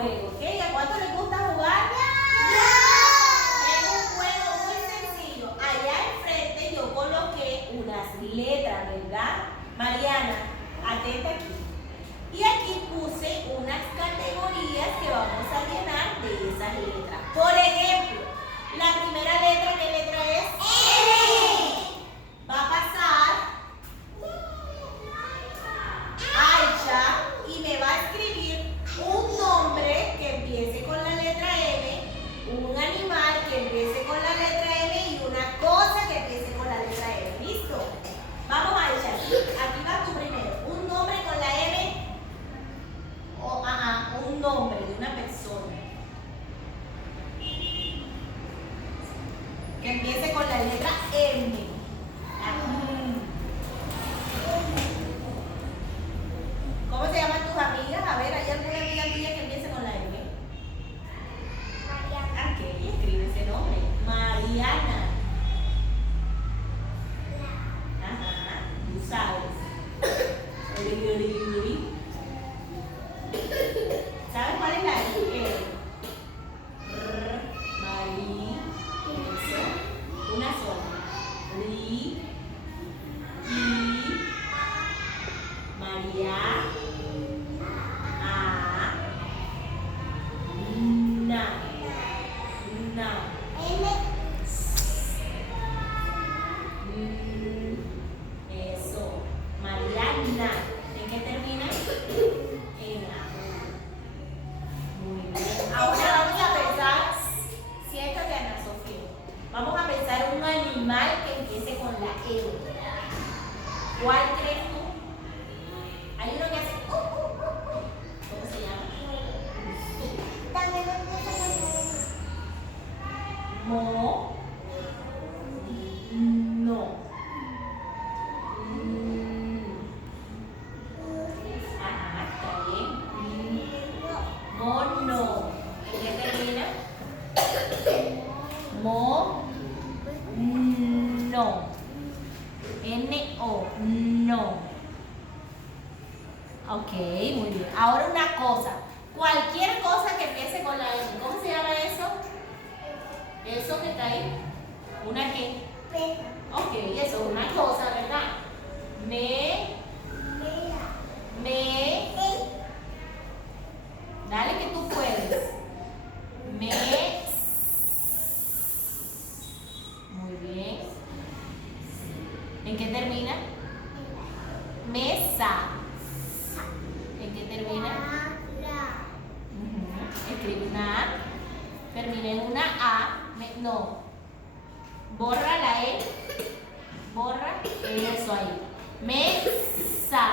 juego, ¿ok? ¿A cuánto les gusta jugar? Es un juego muy sencillo. Allá enfrente yo coloqué unas letras, ¿verdad? Mariana, atenta aquí. Y aquí puse unas categorías que vamos a llenar de esas letras. Por ejemplo, la primera letra, ¿qué letra es? M. Va a pasar Aisha y me va a escribir un nombre que empiece con la letra M, un animal que empiece con la letra M y una cosa que empiece con la letra M. ¿Listo? Vamos, Aisha, aquí va tú primero. Un nombre con la M. Un nombre de una persona que empiece con la letra M. ¿Cómo se llaman tus amigas? A ver, ¿hay alguna amiga tuya que empiece con la M? Mariana. Ok, escribe ese nombre. Mariana. Ajá, tú sabes. ¿Sabes cuál es la I? Mari. Eso. Una sola. Ri. I. María. A. Na. Na. Eso. Mariana. ¿En qué termina? En A. Muy bien. Ahora vamos a pensar, siéntate, Ana Sofía. Vamos a pensar un animal que empiece con la E. ¿Cuál crees tú? Hay uno que hace ¿cómo se llama? Mo. No. Ajá, está bien. Mono. ¿En qué termina? Mo. No. N-O. No. Ok, muy bien. Ahora una cosa. Cualquier cosa que empiece con la M. ¿Cómo se llama eso? Eso que está ahí. ¿Una qué? Ok, eso es una cosa, ¿verdad? Dale que tú puedes. Muy bien. ¿En qué termina? Mesa. ¿En qué termina? Escribe una A. Termina en una A. No. Borra la E. Borra eso ahí. Mesa.